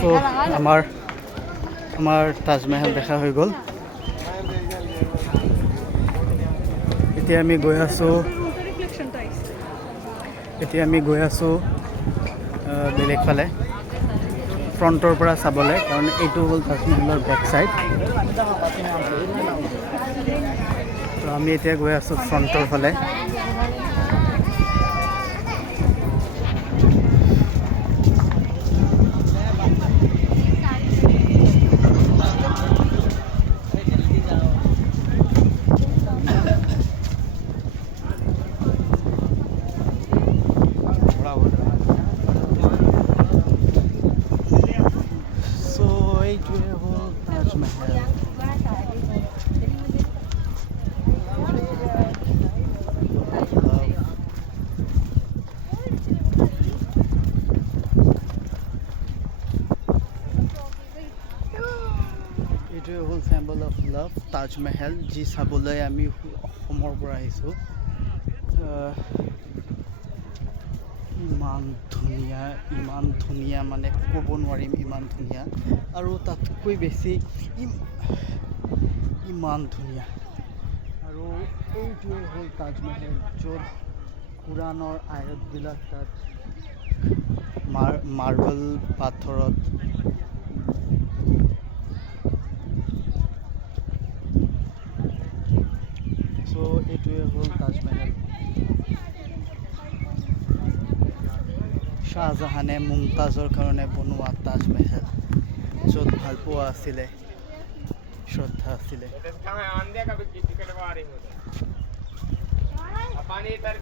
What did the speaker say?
So আমাৰ তাজমহল দেখা হৈ গ'ল। এতিয়া আমি গৈ আছোঁ বেলেগ ফালে ফ্ৰণ্টৰ পৰা চাবলৈ, কাৰণ এইটো হ'ল তাজমহলৰ বেক চাইড। তো আমি এতিয়া গৈ আছোঁ ফ্ৰণ্টৰ ফালে। এইটোৱে হ'ল তাজমহল। এইটোৱে হ'ল চিম্বল অফ লাভ, তাজমহল, যি চাবলৈ আমি অসমৰ পৰা আহিছোঁ। ইমান ধুনীয়া মানে ক'ব নোৱাৰিম, ইমান ধুনীয়া। আৰু তাতকৈ বেছি ইমান ধুনীয়া। আৰু এইটোৱে হ'ল তাজমহল, য'ত কোৰাণৰ আয়াতবিলাক তাত মাৰ্বল পাথৰত এইটোৱে হ'ল তাজমহল। শ্বাহজাহানে মুমতাজৰ কাৰণে বনোৱা তাজমহল, য'ত ভালপোৱা আছিলে, শ্ৰদ্ধা আছিলে।